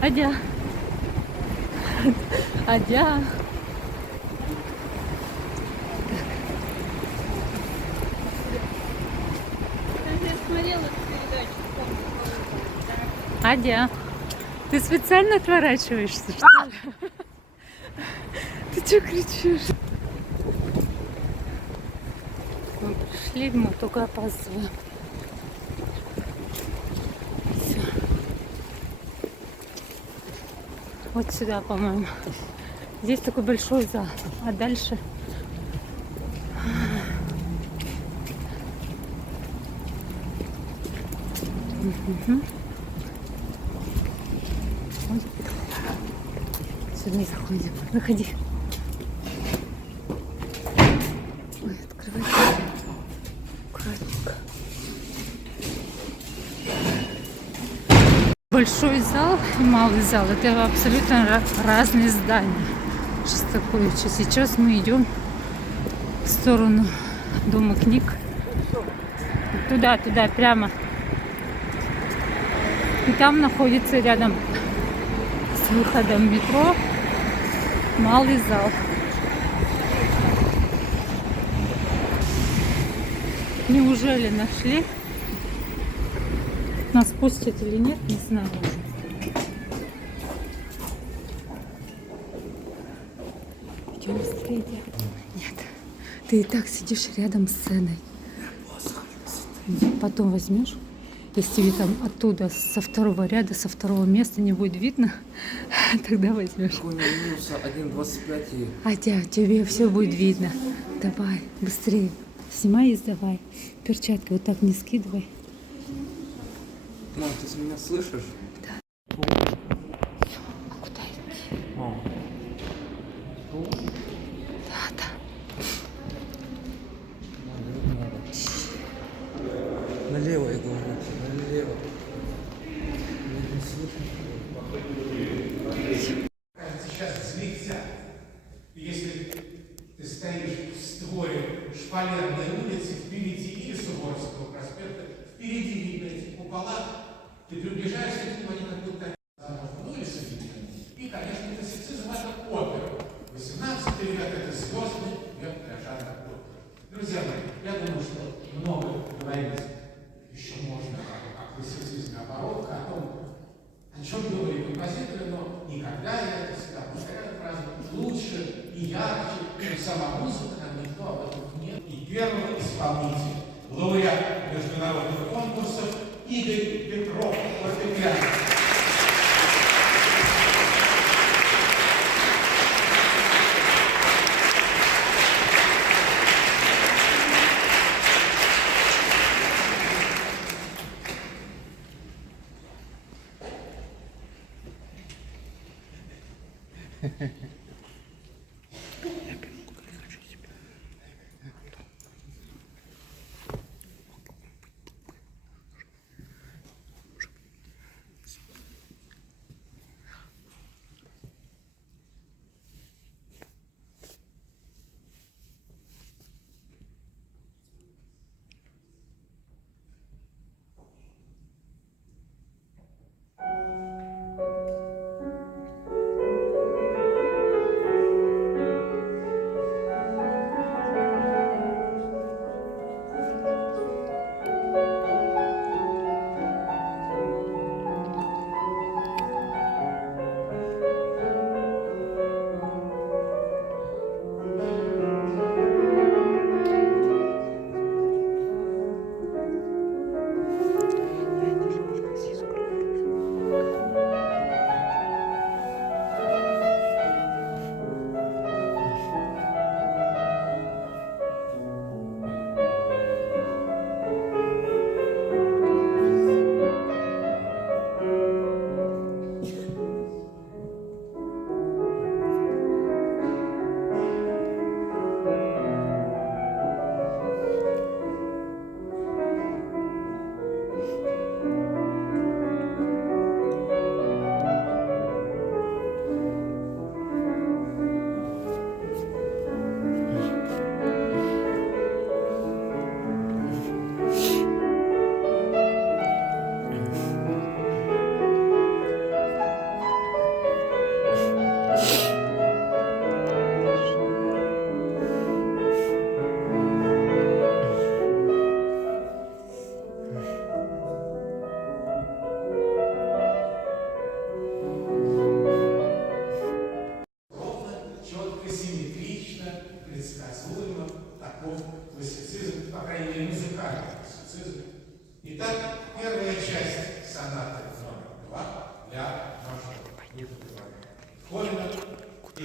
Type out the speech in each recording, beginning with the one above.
Адя. Адя. Я смотрела эту передачу. Адя. Ты специально отворачиваешься, что ли? Ты что кричишь? Мы пришли, мы только опаздываем. Всё. Вот сюда, по-моему. Здесь такой большой зал. А дальше... Мгм. Ой. Сюда заходим. Выходи. Ой, открывайся. Аккуратненько. Большой зал и малый зал. Это абсолютно разные здания. Шостаковича. Сейчас мы идем в сторону Дома книг. Туда, прямо. И там находится рядом с выходом в метро малый зал. Неужели нашли? Нас пустят или нет, не знаю уже. Идем быстрее. Нет. Ты и так сидишь рядом с сценой. Потом возьмешь. Если тебе там оттуда, со второго ряда, со второго места не будет видно, тогда возьмешь. 1,25 и... Адя, тебе все будет видно. Давай, быстрее. Снимай и сдавай. Перчатки вот так не скидывай. Мам, ты меня слышишь? А куда идти? Мам. Да. Налево, я говорю. Налево. Я не слышу. Сейчас злится. Если ты стоишь в створе Шпалерной улицы, впереди или Суворовского проспекта, впереди видно эти купола, ты приближаешься к ним, они как будто размахнулись, и, конечно, классицизм — это опера. 18 век — это звездный век для жанра опера. Друзья мои, я думаю, что много говорить еще можно о классицизме, о барокко, о том, о чем говорили композиторы, но никогда я это всегда повторяю фразу лучше и ярче, чем сама музыка, нам никто об этом нет. И первого исполнителя, лауреат международных конкурсов Игорь Петров, фортепиано.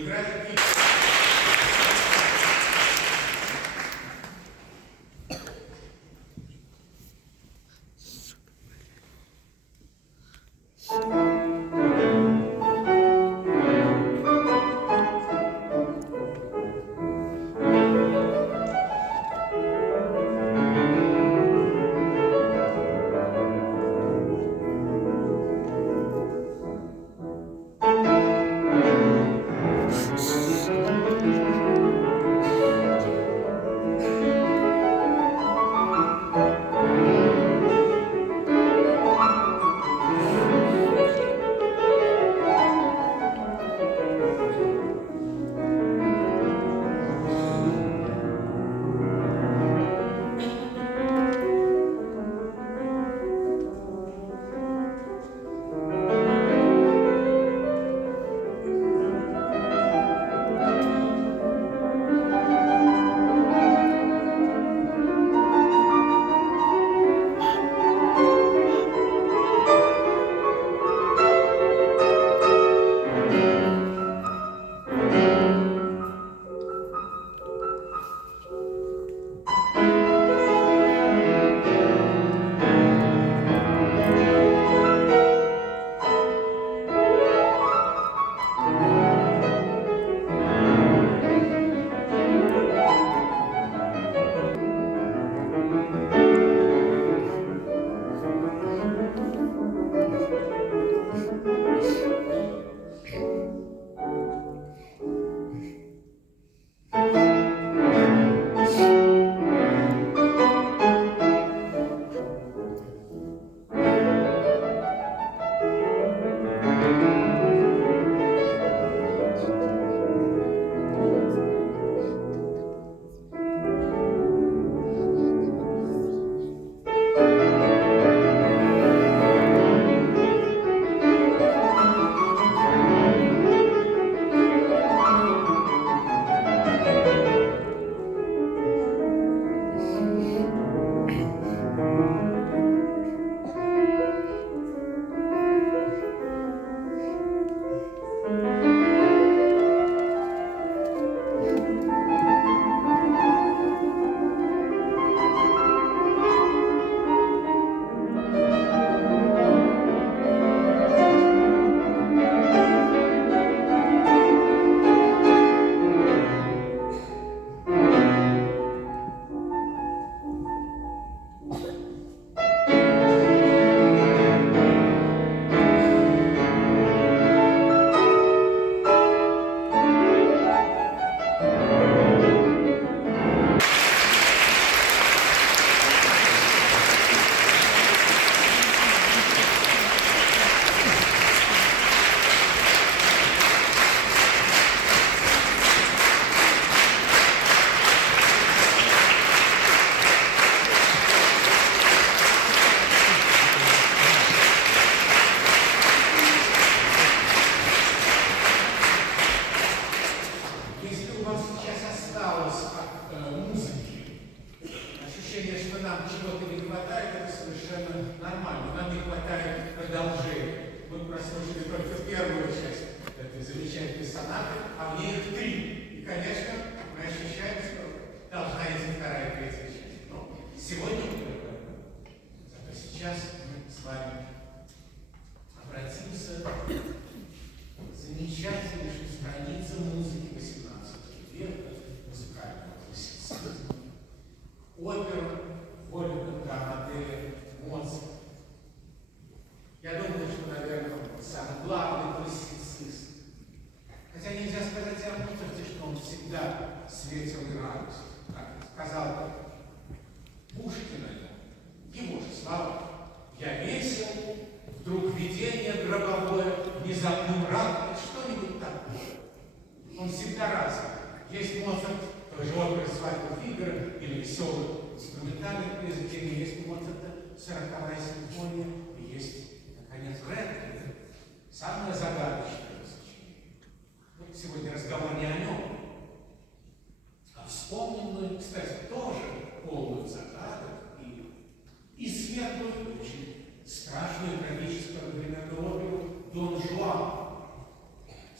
играет гимн.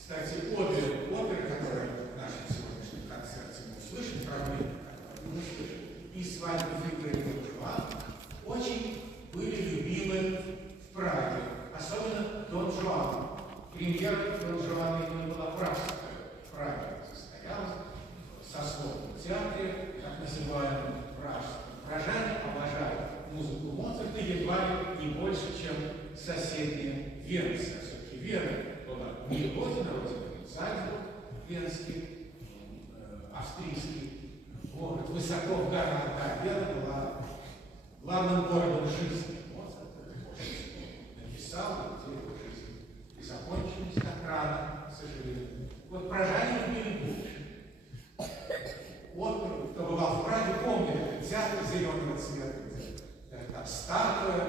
Кстати, обе оперы, Премьера Желания была пражская, правильно состоялась в Сосновом театре, так называемом пражском. Пражане обожают музыку Моцарта едва ли не больше, чем соседние венцы. А все-таки Вена была не родина Зальцбург, венский, австрийский город, высоко в горах, да, Вена была главным городом жизни. Моцарт написал, где его жизнь и закончилась так рано, к сожалению. Вот пражане были больше. Вот, кто бывал в Праге, помнит этот театр зеленого цвета, где там статуя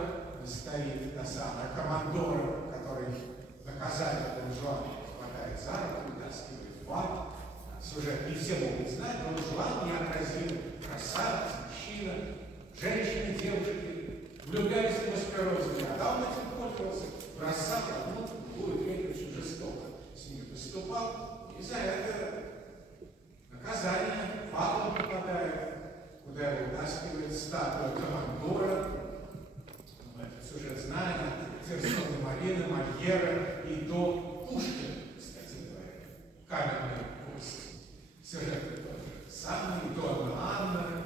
стоит, та самая командора, который наказали буржуа, хватает за руку, вытаскивает в ад. Сюжет не все могут знать, но буржуа неотразимый, красавец, мужчина, женщины, девушки влюблялись в мужской взгляд. А он этим пользовался, бросал одну, другую, третью, очень жестоко с ними поступал. И за это наказание, факел попадает, куда его вытаскивает статуя командора. Этот сюжет знаем, Терсона Марина, Мольера и до Пушкина, кстати говоря, каменные кости. Сюжеты тоже самые, до Анна.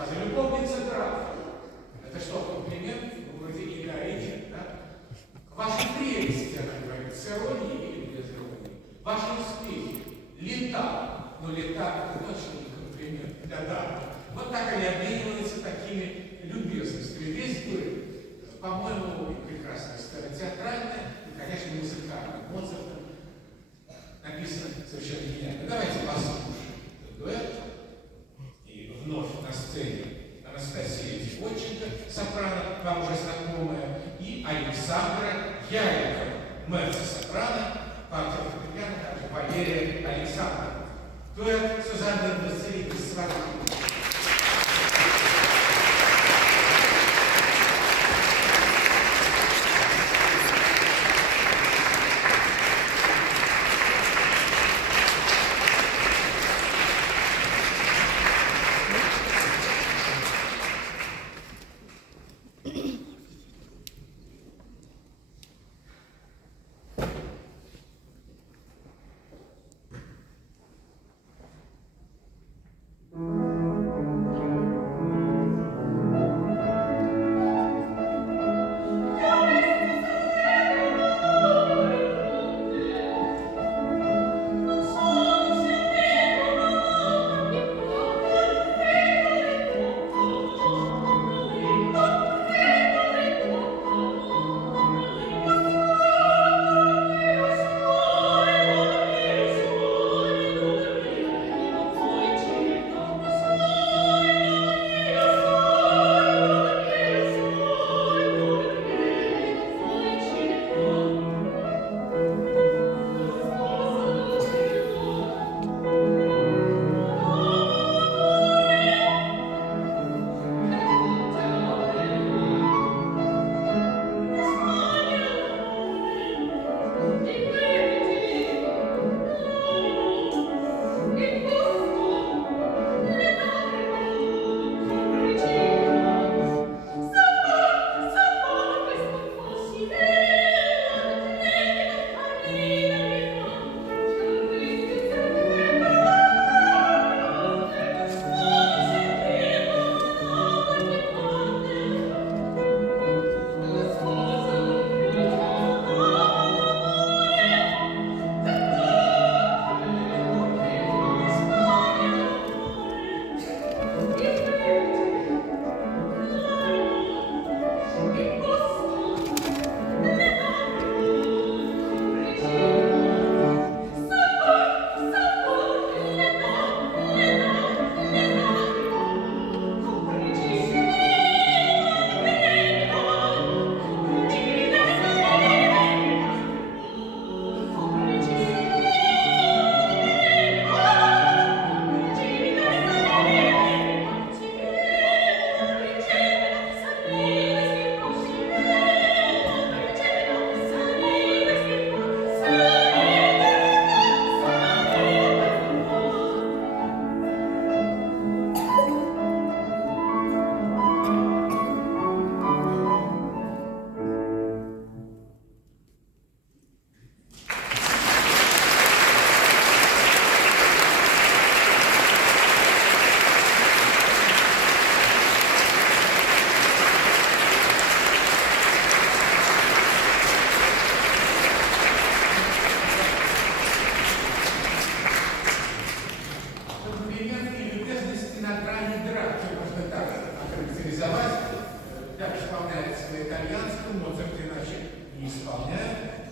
фраза «любовница графа». Это что, комплимент? Ну, вроде не горите, да? Ваши прелести, она говорит, с иронией или без иронии. Ваши успехи. Лета. Но лета это точно не комплимент. Да-да. Вот так они обмениваются такими любезностями. Весь быт, по-моему, прекрасная история театральная и, конечно, музыкальная. Моцартом написано совершенно гениально. Давайте послушаем этот дуэт. И вновь на сцене Анастасия Тихонченко, сопрано, вам уже знакомая, и Александра Яликова, меццо-сопрано, партия фортепиано, также Валерия Александровна. Дуэт Сюзанны Васильевны Сварогиной.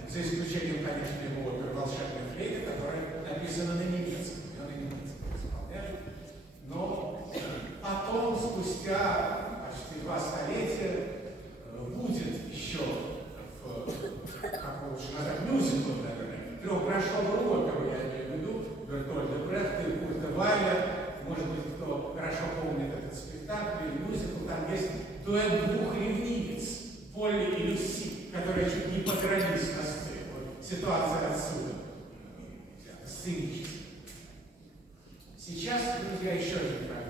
За исключением, конечно, его оперы «Волшебная флейта», которая написана на немецком, и он на немецком исполняет. Но потом, спустя почти 2 столетия, будет еще как лучше назвать, мюзикл, наверное, трехгрошовую оперу, я имею в виду, Бертольда Брехта и Курта Вайля. Может быть, кто хорошо помнит этот спектакль или мюзикл, там есть дуэт 2 ревнивиц, Полли и Люси, которые чуть не подрались на сцене. Вот ситуация отсюда. Сценическая. Сейчас, друзья, еще один фрагмент.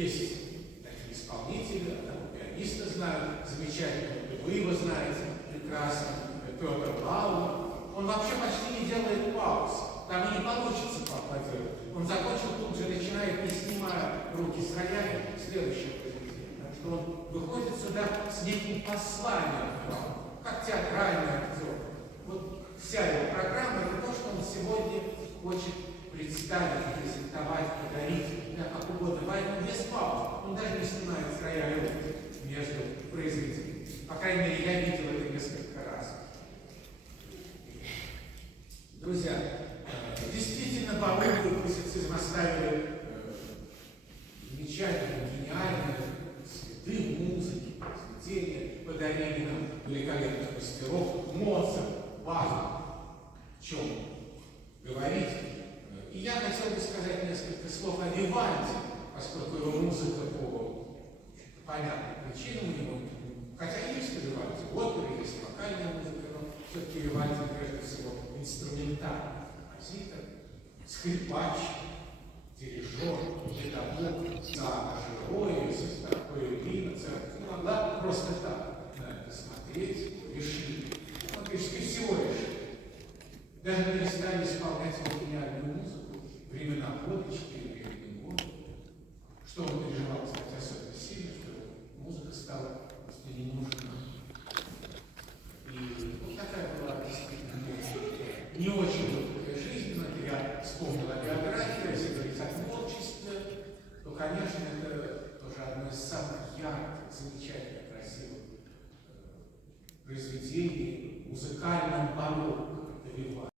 Есть такие исполнители, одного пианиста знаю, замечательно, вы его знаете прекрасно, Петр Лау. Он вообще почти не делает пауз, там и не получится поаплодировать. Он закончил тут же, начинает, не снимая руки с рояля, следующее произведение. Так что он выходит сюда с неким посланием, как театральный актер. Вот вся его программа — это то, что он сегодня хочет представить, презентовать, подарить, да, как угодно. Поэтому без пауз. Он даже не снимает с рояля руки между произведениями. По крайней мере, я видел это несколько раз. Друзья, действительно, по-моему, классицизм оставили замечательные, гениальные цветы музыки, произведения, подарили нам великолепных мастеров, Моцарт, Бах. О чем говорить? И я хотел бы сказать несколько слов о Вивальди, поскольку его музыка по понятным причинам у него, хотя есть у Вивальди оперы, есть вокальная музыка, но все-таки Вивальди прежде всего инструментальный композитор, скрипач, дирижер, педагог, герои, такое имя, церковь не могла просто так на это смотреть, решили. Фактически всего решили. Даже перестали исполнять его гениальную музыку, времена водочки, времена года. Что он переживал, кстати, особенно сильно, что музыка стала просто не нужна. И вот такая была действительно не очень долгая жизнь. Я вспомнил о биографии, если говорить о творчестве, то, конечно, это тоже одно из самых ярких, замечательных, красивых произведений в музыкальном барокко. Это Вивальди.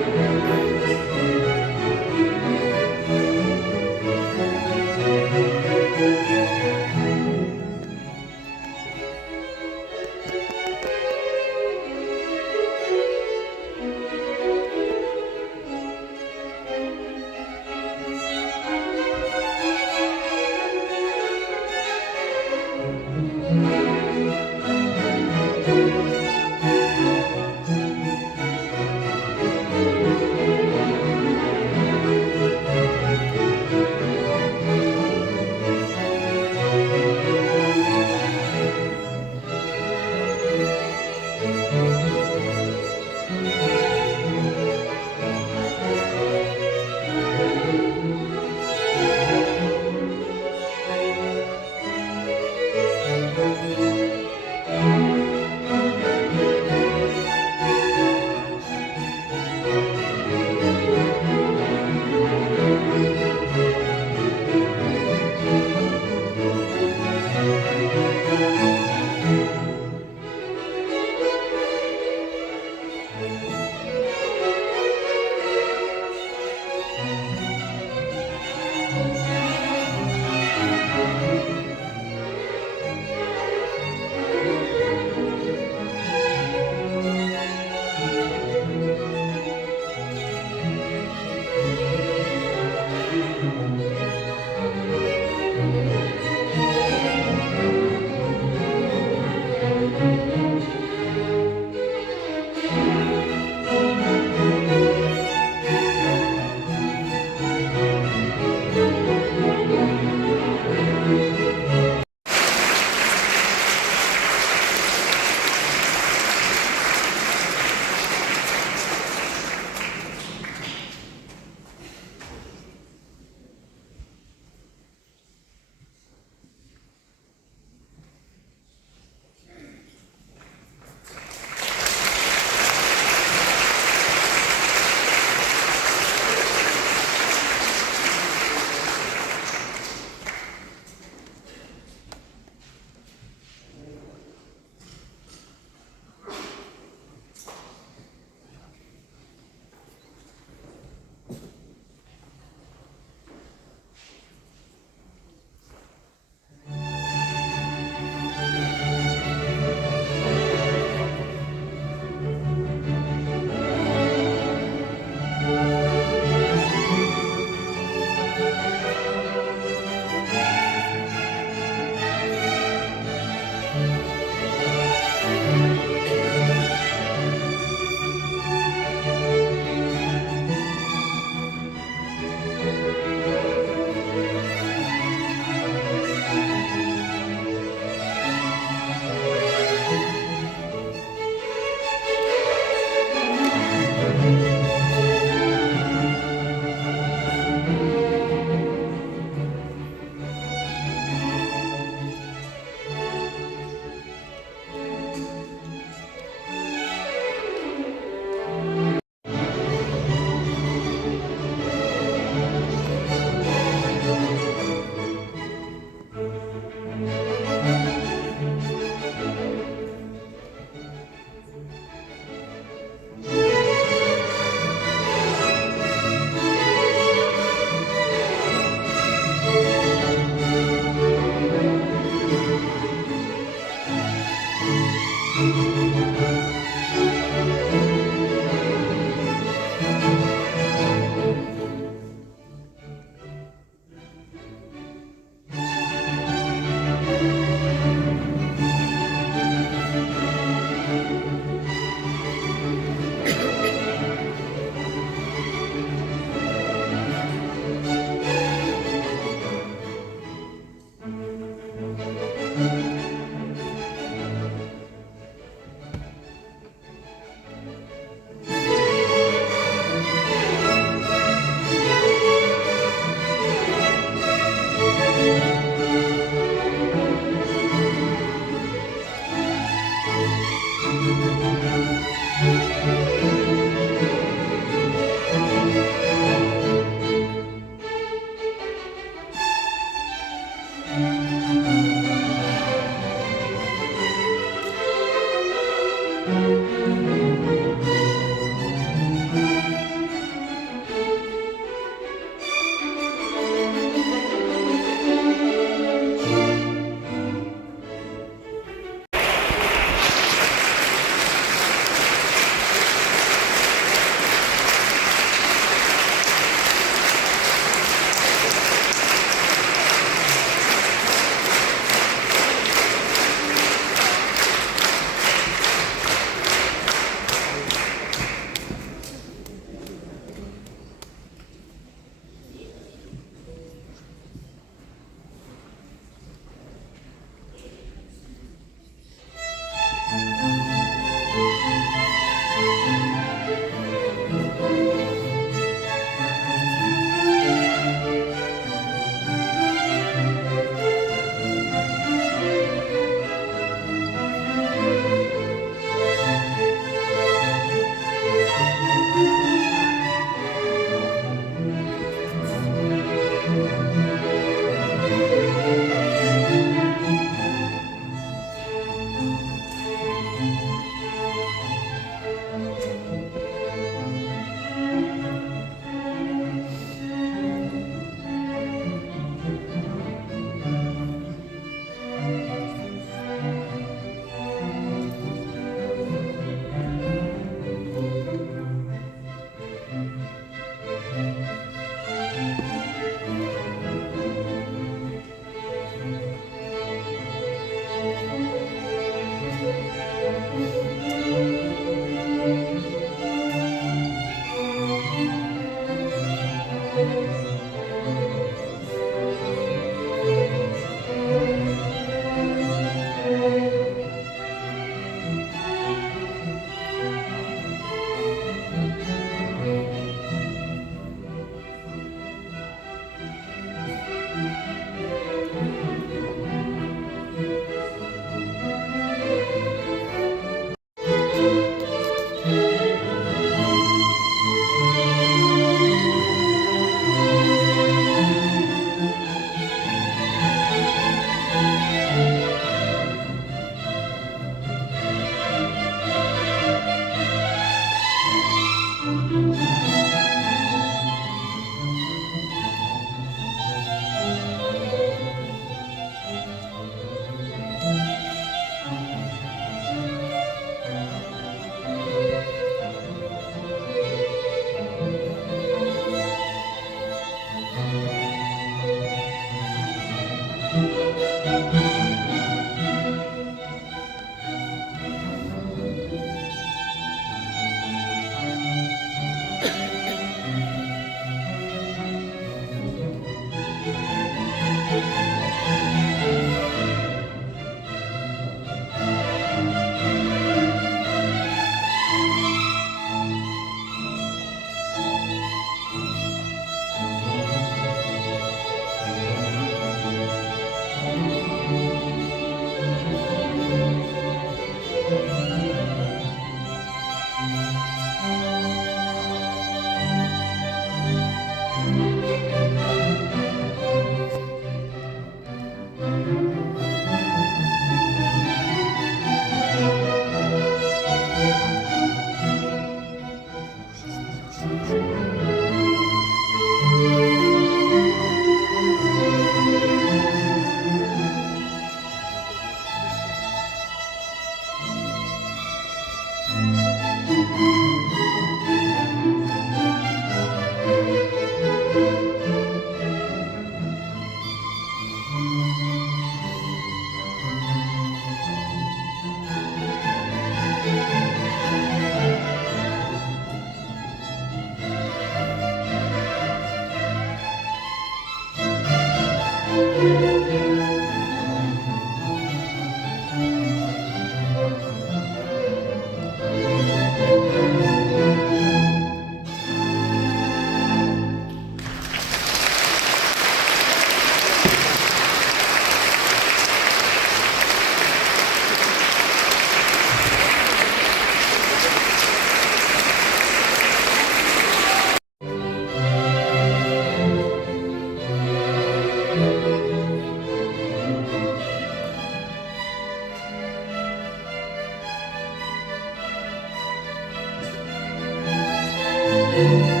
Thank